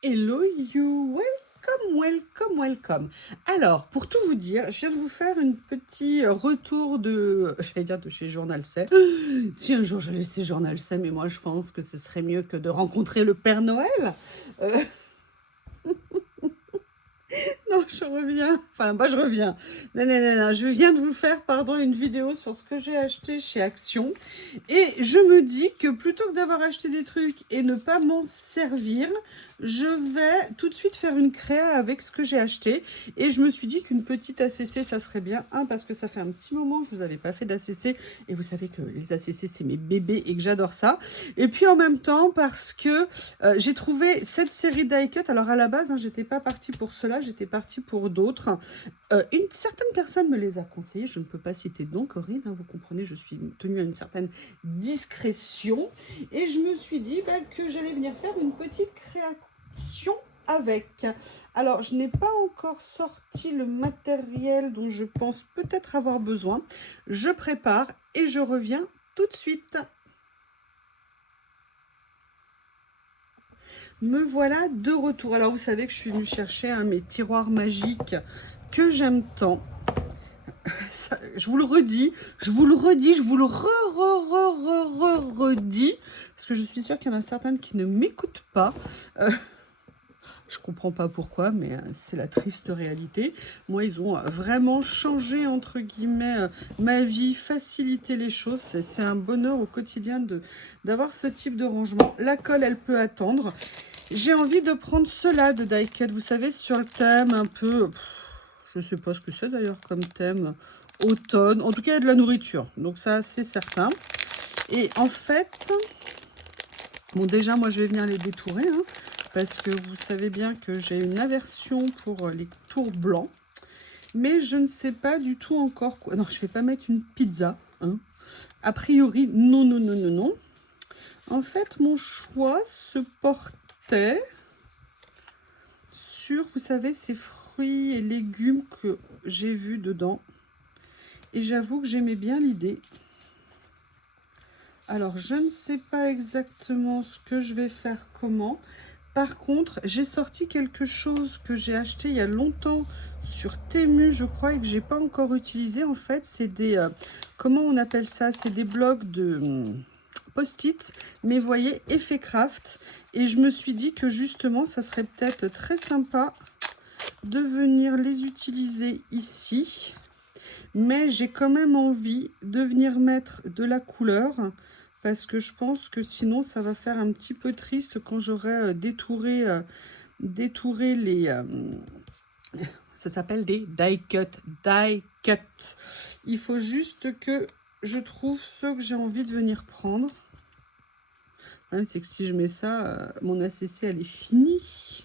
Hello you, welcome. Alors, pour tout vous dire, je viens de vous faire un petit retour de, j'allais dire de chez Journal C. Si un jour j'allais chez Journal C, mais moi je pense que ce serait mieux que de rencontrer le Père Noël. Euh, Non, je reviens. Enfin, je reviens. Non. Je viens de vous faire, pardon, une vidéo sur ce que j'ai acheté chez Action. Et je me dis que plutôt que d'avoir acheté des trucs et ne pas m'en servir, je vais tout de suite faire une créa avec ce que j'ai acheté. Et je me suis dit qu'une petite ACC, ça serait bien. Un, parce que ça fait un petit moment que je vous avais pas fait d'ACC. Et vous savez que les ACC, c'est mes bébés et que j'adore ça. Et puis en même temps, parce que j'ai trouvé cette série die cut. Alors à la base, hein, j'étais pas partie pour cela, j'étais partie pour d'autres. Une certaine personne me les a conseillés. Je ne peux pas citer de nom, Corinne, hein, vous comprenez, je suis tenue à une certaine discrétion. Et je me suis dit que j'allais venir faire une petite création avec. Alors, je n'ai pas encore sorti le matériel dont je pense peut-être avoir besoin. Je prépare et je reviens tout de suite. Me voilà de retour. Alors, vous savez que je suis venue chercher mes tiroirs magiques que j'aime tant. Ça, je vous le redis, je vous le redis, parce que je suis sûre qu'il y en a certaines qui ne m'écoutent pas. Je comprends pas pourquoi, mais c'est la triste réalité. Moi, ils ont vraiment changé, entre guillemets, ma vie, facilité les choses. C'est un bonheur au quotidien d'avoir ce type de rangement. La colle, elle peut attendre. J'ai envie de prendre cela de die cut, vous savez, sur le thème un peu... Je sais pas ce que c'est d'ailleurs comme thème. Automne. En tout cas, il y a de la nourriture. Donc ça, c'est certain. Et en fait... Bon, déjà, moi, je vais venir les détourer. Hein, parce que vous savez bien que j'ai une aversion pour les tours blancs. Mais je ne sais pas du tout encore quoi. Non, je ne vais pas mettre une pizza. Hein. A priori, non. En fait, mon choix se portait sur, vous savez, ces fruits et légumes que j'ai vus dedans. Et j'avoue que j'aimais bien l'idée. Alors, je ne sais pas exactement ce que je vais faire comment. Par contre, j'ai sorti quelque chose que j'ai acheté il y a longtemps sur Temu, je crois, et que j'ai pas encore utilisé. En fait, c'est des... comment on appelle ça? C'est des blocs de post-it, mais vous voyez, effet craft. Et je me suis dit que justement, ça serait peut-être très sympa de venir les utiliser ici. Mais j'ai quand même envie de venir mettre de la couleur parce que je pense que sinon ça va faire un petit peu triste quand j'aurai détouré les... ça s'appelle des die cut. Die cut. Il faut juste que je trouve ceux que j'ai envie de venir prendre. C'est que si je mets ça, mon ACC elle est finie.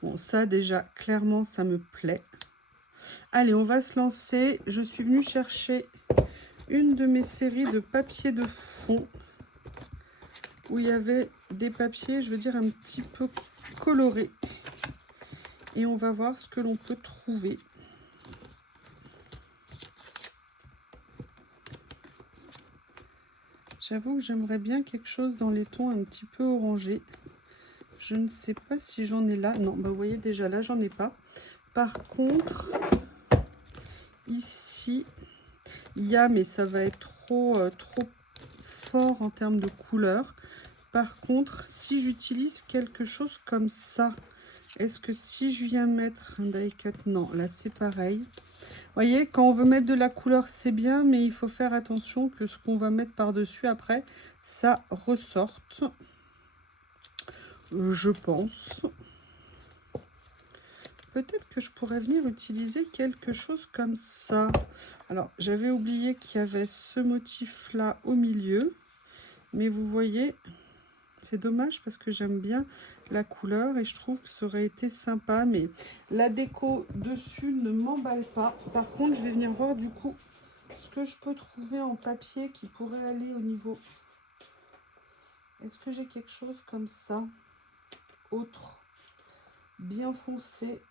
Bon, ça déjà, clairement, ça me plaît. Allez, on va se lancer. Je suis venue chercher une de mes séries de papiers de fond où il y avait des papiers, je veux dire, un petit peu colorés. Et on va voir ce que l'on peut trouver. J'avoue que j'aimerais bien quelque chose dans les tons un petit peu orangés. Je ne sais pas si j'en ai là. Non, bah vous voyez déjà là, j'en ai pas. Par contre, ici, il y a, mais ça va être trop fort en termes de couleur. Par contre, si j'utilise quelque chose comme ça, est-ce que si je viens mettre un die cut, non, là c'est pareil. Vous voyez, quand on veut mettre de la couleur, c'est bien, mais il faut faire attention que ce qu'on va mettre par-dessus, après, ça ressorte. Je pense. Peut-être que je pourrais venir utiliser quelque chose comme ça. Alors, j'avais oublié qu'il y avait ce motif-là au milieu. Mais vous voyez, c'est dommage parce que j'aime bien la couleur et je trouve que ça aurait été sympa. Mais la déco dessus ne m'emballe pas. Par contre, je vais venir voir du coup ce que je peux trouver en papier qui pourrait aller au niveau. Est-ce que j'ai quelque chose comme ça? Autre, bien foncé.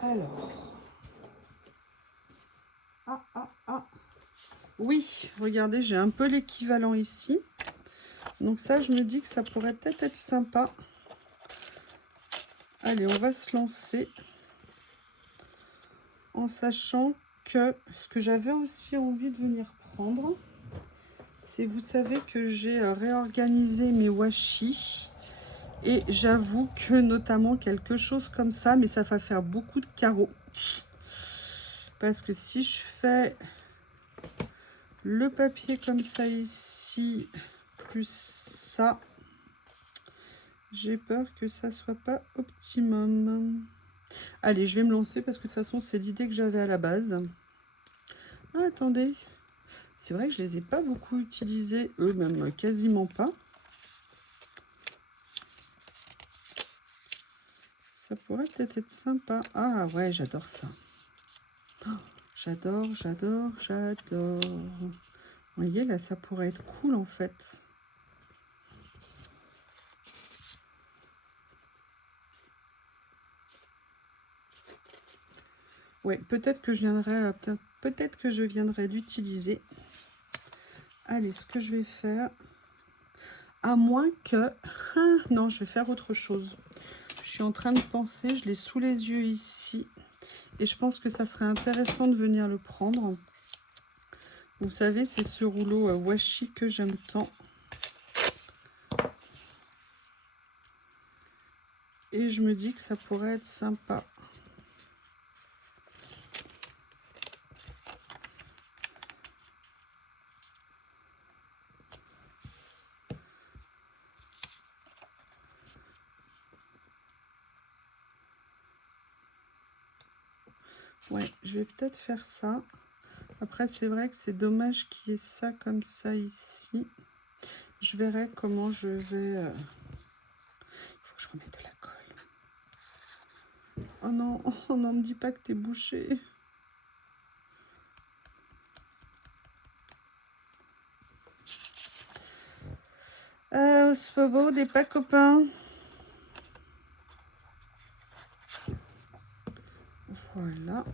Alors, Oui, regardez, j'ai un peu l'équivalent ici. Donc ça, je me dis que ça pourrait peut-être être sympa. Allez, on va se lancer. En sachant que ce que j'avais aussi envie de venir prendre, c'est, vous savez que j'ai réorganisé mes washi. Et j'avoue que notamment quelque chose comme ça, mais ça va faire beaucoup de carreaux. Parce que si je fais le papier comme ça ici, plus ça, j'ai peur que ça soit pas optimum. Allez, je vais me lancer parce que de toute façon, c'est l'idée que j'avais à la base. Ah, attendez. C'est vrai que je les ai pas beaucoup utilisés, eux, même quasiment pas. Ça pourrait peut-être être sympa. Ah ouais, j'adore ça. Oh, j'adore, j'adore, j'adore. Vous voyez, là, ça pourrait être cool, en fait. Ouais, peut-être que je viendrai, peut-être que je viendrai l'utiliser. Allez, ce que je vais faire, à moins que... Ah, non, je vais faire autre chose. Je suis en train de penser, je l'ai sous les yeux ici. Et je pense que ça serait intéressant de venir le prendre. Vous savez, c'est ce rouleau washi que j'aime tant. Et je me dis que ça pourrait être sympa. Ouais, je vais peut-être faire ça. Après, c'est vrai que c'est dommage qu'il y ait ça comme ça ici. Je verrai comment je vais... Il faut que je remette de la colle. Oh non, oh non, me dis pas que t'es bouché. C'est pas beau, des pas copains. Voilà.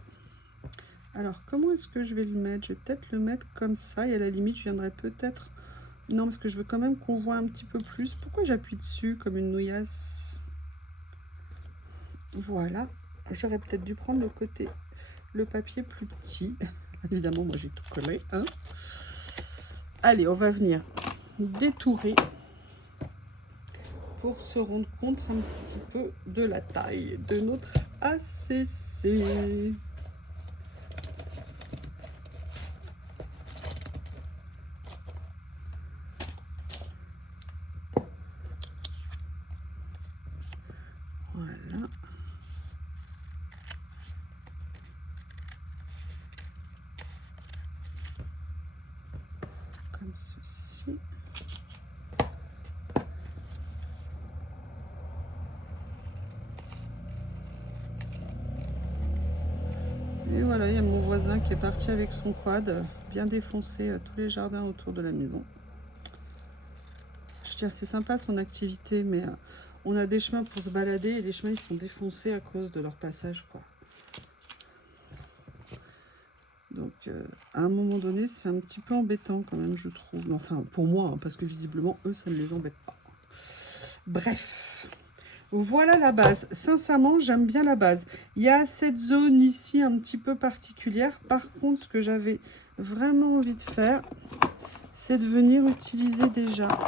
Alors, comment est-ce que je vais le mettre? Je vais peut-être le mettre comme ça. Et à la limite, je viendrai peut-être... Non, parce que je veux quand même qu'on voit un petit peu plus. Pourquoi j'appuie dessus comme une nouillasse? Voilà. J'aurais peut-être dû prendre le côté, le papier plus petit. Évidemment, moi, j'ai tout collé. Hein. Allez, on va venir détourer pour se rendre compte un petit peu de la taille de notre ACC. Voilà. Comme ceci. Et voilà, il y a mon voisin qui est parti avec son quad, bien défoncer tous les jardins autour de la maison. Je veux dire, c'est sympa son activité, mais on a des chemins pour se balader et les chemins ils sont défoncés à cause de leur passage, quoi. Donc, à un moment donné, c'est un petit peu embêtant quand même, je trouve. Enfin, pour moi, hein, parce que visiblement, eux, ça ne les embête pas. Bref, voilà la base. Sincèrement, j'aime bien la base. Il y a cette zone ici un petit peu particulière. Par contre, ce que j'avais vraiment envie de faire, c'est de venir utiliser déjà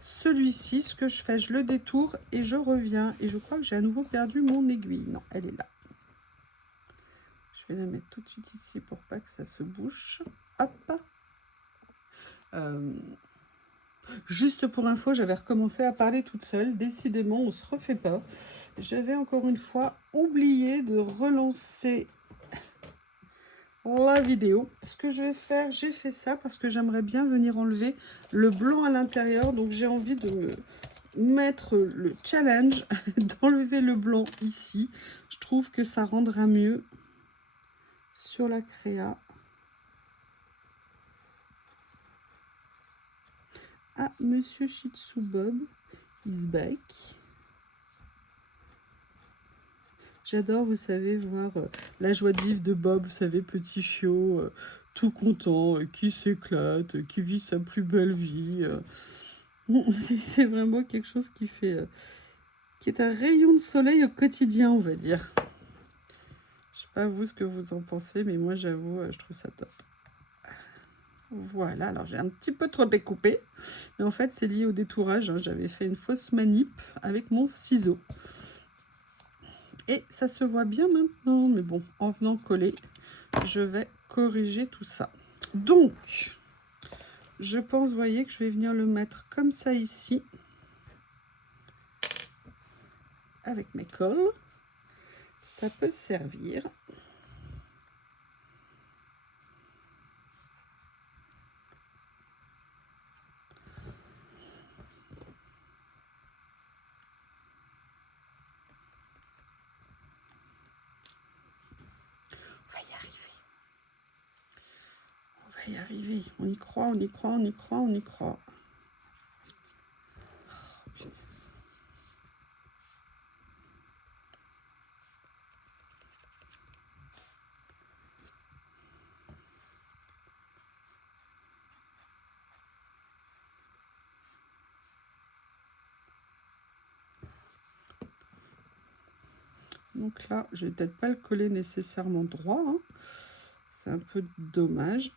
celui-ci. Ce que je fais, je le détourne et je reviens. Et je crois que j'ai à nouveau perdu mon aiguille. Non, elle est là. Je vais la mettre tout de suite ici pour pas que ça se bouche. Hop. Juste pour info, j'avais recommencé à parler toute seule. Décidément, on se refait pas. J'avais encore une fois oublié de relancer la vidéo. Ce que je vais faire, j'ai fait ça parce que j'aimerais bien venir enlever le blanc à l'intérieur. Donc j'ai envie de mettre le challenge d'enlever le blanc ici. Je trouve que ça rendra mieux sur la créa. Ah, Monsieur Shih Tzu Bob is back. J'adore, vous savez, voir la joie de vivre de Bob, vous savez, petit chiot, tout content, qui s'éclate, qui vit sa plus belle vie. C'est vraiment quelque chose qui fait, qui est un rayon de soleil au quotidien, on va dire. Je sais pas vous ce que vous en pensez, mais moi j'avoue, je trouve ça top. Voilà, alors j'ai un petit peu trop découpé, mais en fait c'est lié au détourage, hein. J'avais fait une fausse manip avec mon ciseau. Et ça se voit bien maintenant, mais bon, en venant coller, je vais corriger tout ça. Donc, je pense, vous voyez, que je vais venir le mettre comme ça ici, avec mes cols. Ça peut servir. Y arriver, on y croit, on y croit, on y croit, on y croit. Oh, punaise. Donc là, je vais peut-être pas le coller nécessairement droit, hein. C'est un peu dommage.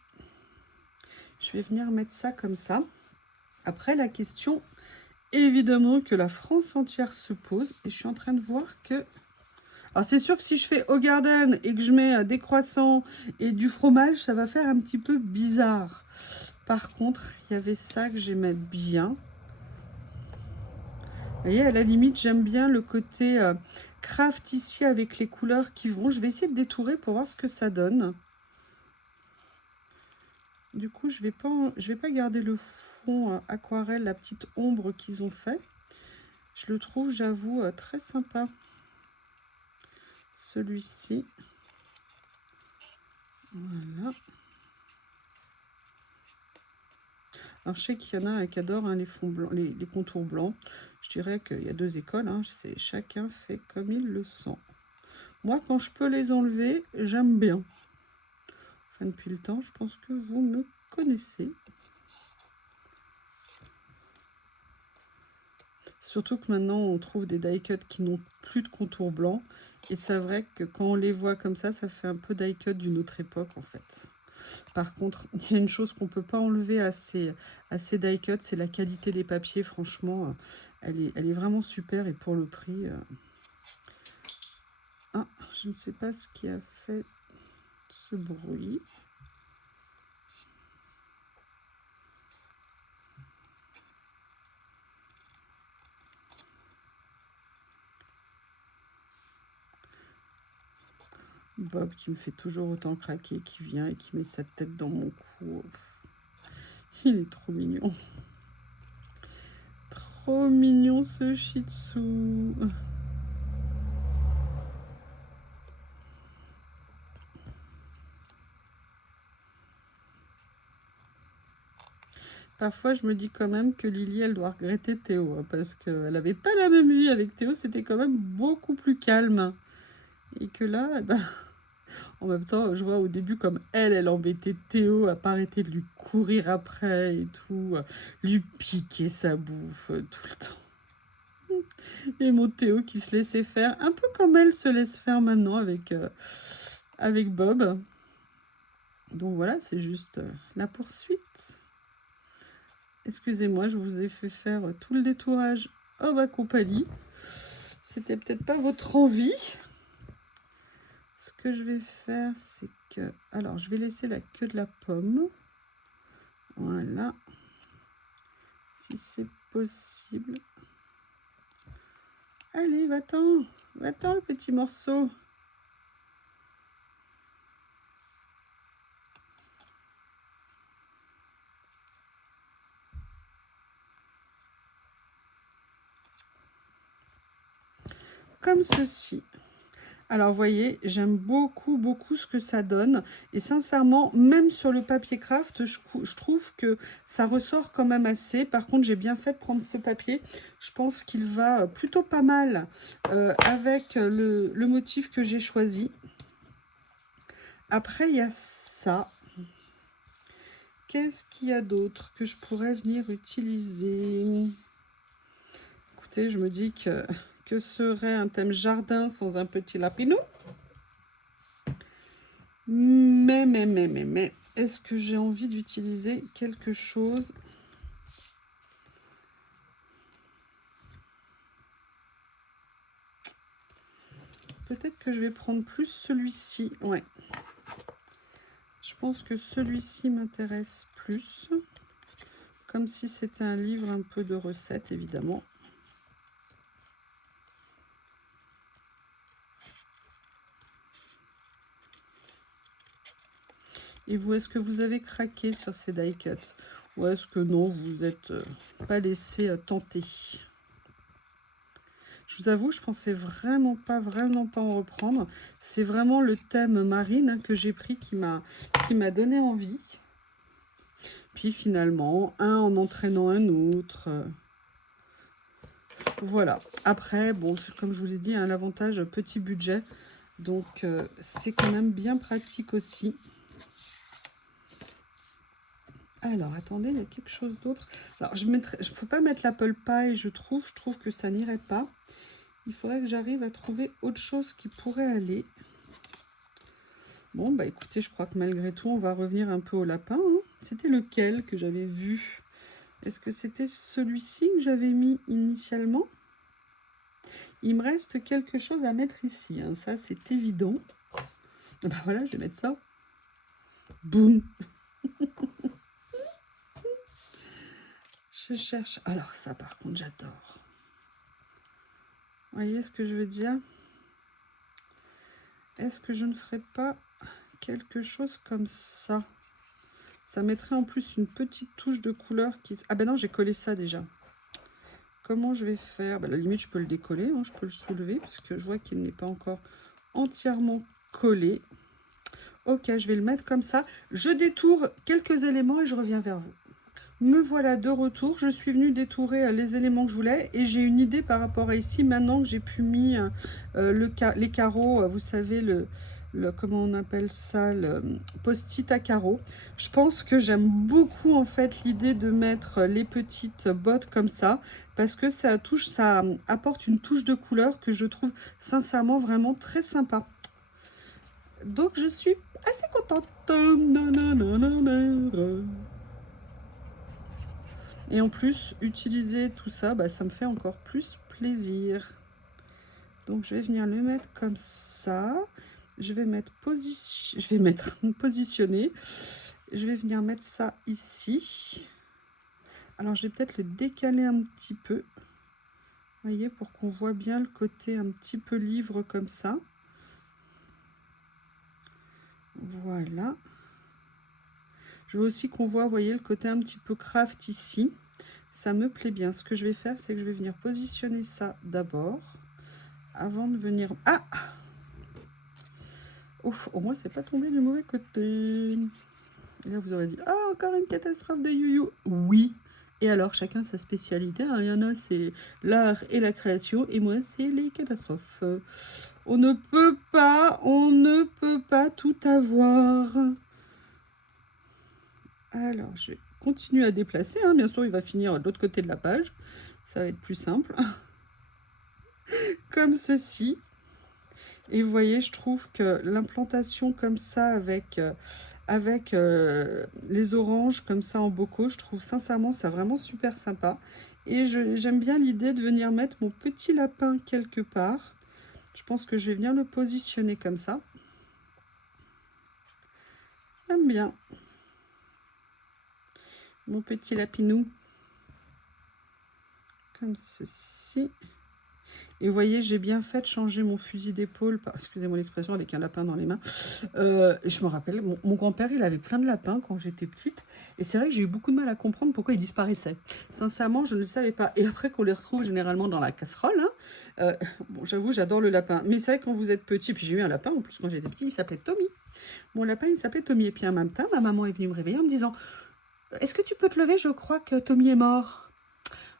Je vais venir mettre ça comme ça. Après, la question, évidemment, que la France entière se pose, et je suis en train de voir que... Alors, c'est sûr que si je fais au garden et que je mets des croissants et du fromage, ça va faire un petit peu bizarre. Par contre, il y avait ça que j'aimais bien. Vous voyez, à la limite, j'aime bien le côté craft ici avec les couleurs qui vont. Je vais essayer de détourer pour voir ce que ça donne. Du coup, je vais pas garder le fond aquarelle, la petite ombre qu'ils ont fait. Je le trouve, j'avoue, très sympa. Celui-ci. Voilà. Alors, je sais qu'il y en a qui adorent, hein, les fonds blancs, les contours blancs. Je dirais qu'il y a deux écoles, hein. Chacun fait comme il le sent. Moi, quand je peux les enlever, j'aime bien. Enfin, depuis le temps, je pense que vous me connaissez. Surtout que maintenant, on trouve des die cuts qui n'ont plus de contour blanc. Et c'est vrai que quand on les voit comme ça fait un peu die cut d'une autre époque, en fait. Par contre, il y a une chose qu'on ne peut pas enlever à ces die cuts, c'est la qualité des papiers. Franchement, elle est vraiment super. Et pour le prix... Ah, je ne sais pas ce qui a fait ce bruit. Bob qui me fait toujours autant craquer, qui vient et qui met sa tête dans mon cou. Il est trop mignon. Trop mignon ce Shih Tzu. Parfois, je me dis quand même que Lily, elle doit regretter Théo, hein, parce qu'elle n'avait pas la même vie avec Théo. C'était quand même beaucoup plus calme. Et que là, eh ben, en même temps, je vois au début comme elle embêtait Théo à pas arrêter de lui courir après et tout, lui piquer sa bouffe tout le temps. Et mon Théo qui se laissait faire, un peu comme elle se laisse faire maintenant avec Bob. Donc voilà, c'est juste la poursuite. Excusez-moi, je vous ai fait faire tout le détourage en ma compagnie. C'était peut-être pas votre envie. Ce que je vais faire, c'est que... Alors, je vais laisser la queue de la pomme. Voilà. Si c'est possible. Allez, va-t'en. Va-t'en, le petit morceau. Comme ceci. Alors, vous voyez, j'aime beaucoup, beaucoup ce que ça donne. Et sincèrement, même sur le papier craft, je trouve que ça ressort quand même assez. Par contre, j'ai bien fait de prendre ce papier. Je pense qu'il va plutôt pas mal avec le motif que j'ai choisi. Après, il y a ça. Qu'est-ce qu'il y a d'autre que je pourrais venir utiliser? Écoutez, je me dis que serait un thème jardin sans un petit lapinou? Mais, est-ce que j'ai envie d'utiliser quelque chose? Peut-être que je vais prendre plus celui-ci, ouais. Je pense que celui-ci m'intéresse plus. Comme si c'était un livre un peu de recettes, évidemment. Et vous, est-ce que vous avez craqué sur ces die cuts? Ou est-ce que non, vous êtes pas laissé tenter? Je vous avoue, je pensais vraiment pas en reprendre. C'est vraiment le thème marine hein, que j'ai pris qui m'a donné envie. Puis finalement, un en entraînant un autre. Voilà. Après, bon, comme je vous l'ai dit, un avantage petit budget. Donc, c'est quand même bien pratique aussi. Alors, attendez, il y a quelque chose d'autre. Alors, je ne peux pas mettre l'apple pie, je trouve que ça n'irait pas. Il faudrait que j'arrive à trouver autre chose qui pourrait aller. Bon, bah écoutez, je crois que malgré tout, on va revenir un peu au lapin. Hein. C'était lequel que j'avais vu? Est-ce que c'était celui-ci que j'avais mis initialement? Il me reste quelque chose à mettre ici. Hein. Ça, c'est évident. Bah voilà, je vais mettre ça. Boum. Je cherche. Alors ça, par contre, j'adore. Vous voyez ce que je veux dire? Est-ce que je ne ferais pas quelque chose comme ça? Ça mettrait en plus une petite touche de couleur qui... Ah ben non, j'ai collé ça déjà. Comment je vais faire? Ben, à la limite, je peux le décoller, hein, je peux le soulever parce que je vois qu'il n'est pas encore entièrement collé. Ok, je vais le mettre comme ça. Je détourne quelques éléments et je reviens vers vous. Me voilà de retour. Je suis venue détourer les éléments que je voulais et j'ai une idée par rapport à ici. Maintenant que j'ai pu mettre les carreaux, vous savez, comment on appelle ça, le post-it à carreaux. Je pense que j'aime beaucoup en fait l'idée de mettre les petites bottes comme ça parce que ça apporte une touche de couleur que je trouve sincèrement vraiment très sympa. Donc je suis assez contente. Et en plus, utiliser tout ça, bah, ça me fait encore plus plaisir. Donc je vais venir le mettre comme ça. Je vais mettre positionner. Je vais venir mettre ça ici. Alors je vais peut-être le décaler un petit peu. Vous voyez, pour qu'on voit bien le côté un petit peu livre comme ça. Voilà. Je veux aussi qu'on voit, vous voyez, le côté un petit peu craft ici. Ça me plaît bien. Ce que je vais faire, c'est que je vais venir positionner ça d'abord. Avant de venir... Ah! Ouf, au moins, c'est pas tombé du mauvais côté. Et là, vous aurez dit, ah, encore une catastrophe de you-you. Oui. Et alors, chacun sa spécialité. Hein. Il y en a, c'est l'art et la création. Et moi, c'est les catastrophes. On ne peut pas tout avoir. Alors, je vais continuer à déplacer. Hein. Bien sûr, il va finir de l'autre côté de la page. Ça va être plus simple. Comme ceci. Et vous voyez, je trouve que l'implantation comme ça avec les oranges comme ça en bocaux, je trouve sincèrement ça vraiment super sympa. Et j'aime bien l'idée de venir mettre mon petit lapin quelque part. Je pense que je vais venir le positionner comme ça. J'aime bien. Mon petit lapinou. Comme ceci. Et vous voyez, j'ai bien fait de changer mon fusil d'épaule, excusez-moi l'expression, avec un lapin dans les mains. Je me rappelle, mon grand-père, il avait plein de lapins quand j'étais petite. Et c'est vrai que j'ai eu beaucoup de mal à comprendre pourquoi ils disparaissaient. Sincèrement, je ne le savais pas. Et après qu'on les retrouve généralement dans la casserole, hein, bon, j'avoue, j'adore le lapin. Mais c'est vrai quand vous êtes petit, puis j'ai eu un lapin en plus quand j'étais petit, il s'appelait Tommy. Mon lapin, il s'appelait Tommy. Et puis un matin, ma maman est venue me réveiller en me disant, est-ce que tu peux te lever? Je crois que Tommy est mort.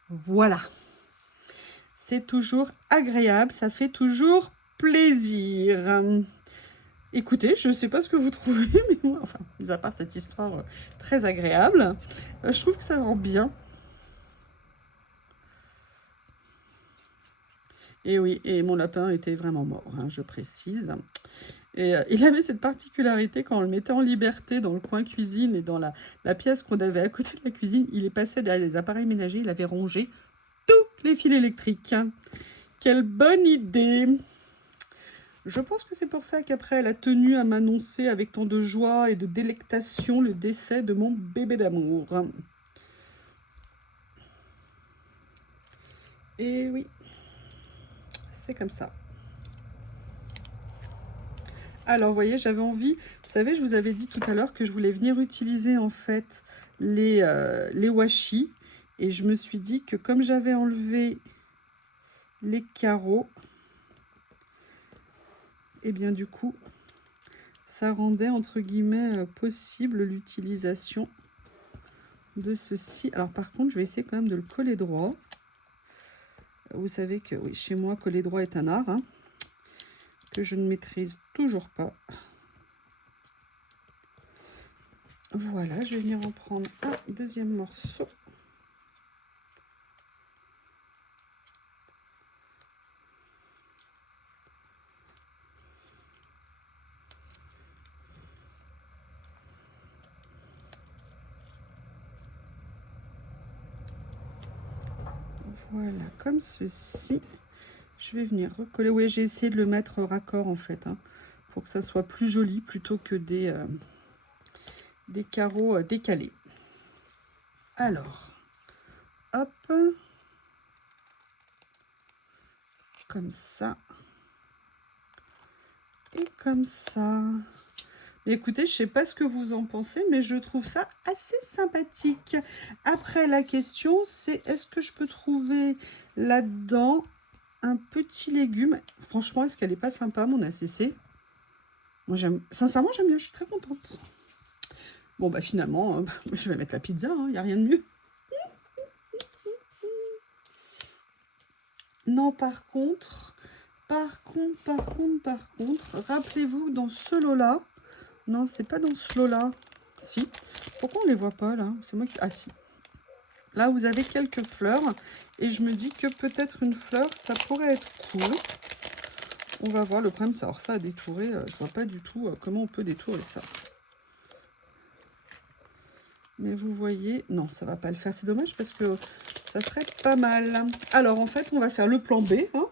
Voilà. C'est toujours agréable, ça fait toujours plaisir. Écoutez, je ne sais pas ce que vous trouvez, mais moi, enfin, mis à part cette histoire très agréable, je trouve que ça rend bien. Et oui, et mon lapin était vraiment mort, hein, je précise. Et il avait cette particularité, quand on le mettait en liberté dans le coin cuisine et dans la pièce qu'on avait à côté de la cuisine, il est passé derrière les appareils ménagers, il avait rongé tous les fils électriques. Quelle bonne idée! Je pense que c'est pour ça qu'après, elle a tenu à m'annoncer avec tant de joie et de délectation le décès de mon bébé d'amour. Et oui, c'est comme ça. Alors, vous voyez, j'avais envie... Vous savez, je vous avais dit tout à l'heure que je voulais venir utiliser, en fait, les washi. Et je me suis dit que comme j'avais enlevé les carreaux, et bien du coup, ça rendait, entre guillemets, possible l'utilisation de ceci. Alors, par contre, je vais essayer quand même de le coller droit. Vous savez que, oui, chez moi, coller droit est un art, hein, que je ne maîtrise toujours pas. Voilà, je vais venir en prendre un deuxième morceau. Voilà, comme ceci. Je vais venir recoller. Oui, j'ai essayé de le mettre raccord en fait, hein, pour que ça soit plus joli plutôt que des carreaux décalés. Alors, hop, comme ça. Et comme ça. Mais écoutez, je sais pas ce que vous en pensez, mais je trouve ça assez sympathique. Après, la question, c'est est-ce que je peux trouver là-dedans un petit légume? Franchement, est-ce qu'elle est pas sympa, mon ACC? Moi, sincèrement, j'aime bien, je suis très contente. Bon, bah finalement, je vais mettre la pizza, il n'y a rien de mieux. Non, par contre, rappelez-vous, dans ce lot-là, non, c'est pas dans ce lot-là. Si. Pourquoi on les voit pas, là? C'est moi qui... Ah, si. Là, vous avez quelques fleurs. Et je me dis que peut-être une fleur, ça pourrait être cool. On va voir. Le problème, c'est alors ça à détourer. Je vois pas du tout comment on peut détourer ça. Mais vous voyez... Non, ça va pas le faire. C'est dommage parce que ça serait pas mal. Alors, en fait, on va faire le plan B. Hein.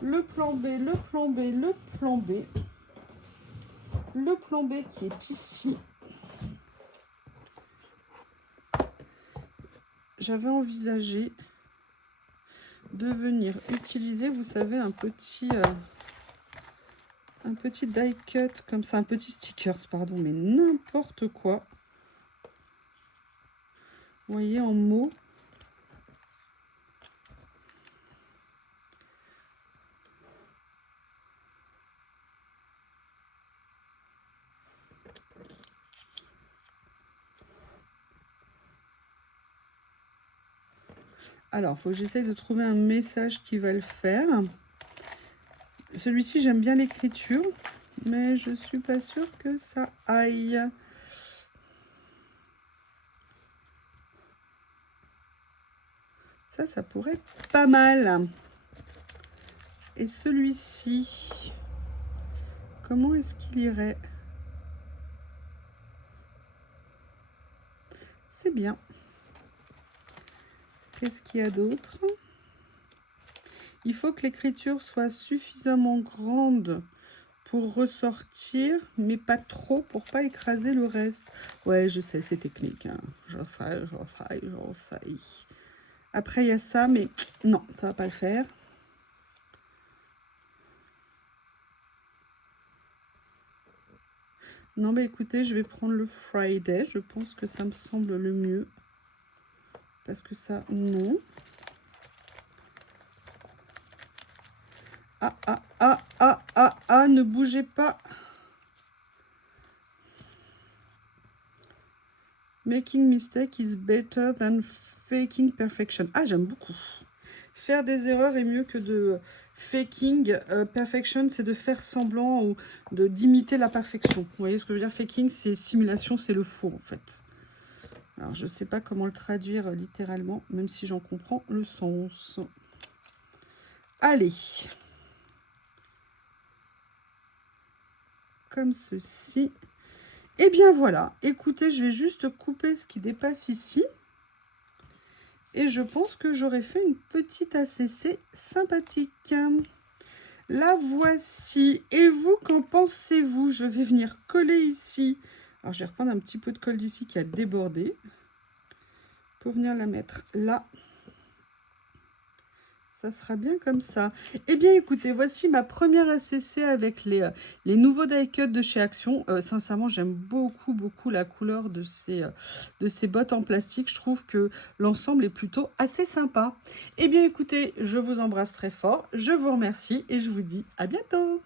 Le plan B, le plan B, le plan B. Le plan B qui est ici. J'avais envisagé de venir utiliser, vous savez, un petit die cut comme ça, un petit stickers, pardon, mais n'importe quoi. Vous voyez, en mots. Alors, il faut que j'essaye de trouver un message qui va le faire. Celui-ci, j'aime bien l'écriture, mais je suis pas sûre que ça aille. Ça pourrait être pas mal. Et celui-ci, comment est-ce qu'il irait? C'est bien. Qu'est-ce qu'il y a d'autre? Il faut que l'écriture soit suffisamment grande pour ressortir, mais pas trop pour pas écraser le reste. Ouais, je sais, c'est technique. Hein. J'en sais. Après, il y a ça, mais non, ça va pas le faire. Non, mais écoutez, je vais prendre le Friday. Je pense que ça me semble le mieux. Parce que ça, non. Ah, ah, ah, ah, ah, ah, ne bougez pas. Making mistake is better than faking perfection. Ah, j'aime beaucoup. Faire des erreurs est mieux que de faking. Perfection, c'est de faire semblant ou d'imiter la perfection. Vous voyez ce que je veux dire? Faking, c'est simulation, c'est le faux, en fait. Alors, je ne sais pas comment le traduire littéralement, même si j'en comprends le sens. Allez. Comme ceci. Et bien voilà. Écoutez, je vais juste couper ce qui dépasse ici. Et je pense que j'aurais fait une petite ACC sympathique. La voici. Et vous, qu'en pensez-vous? Je vais venir coller ici. Alors, je vais reprendre un petit peu de colle d'ici qui a débordé. Pour venir la mettre là. Ça sera bien comme ça. Eh bien, écoutez, voici ma première ACC avec les nouveaux die cut de chez Action. Sincèrement, j'aime beaucoup, beaucoup la couleur de ces bottes en plastique. Je trouve que l'ensemble est plutôt assez sympa. Eh bien, écoutez, je vous embrasse très fort. Je vous remercie et je vous dis à bientôt.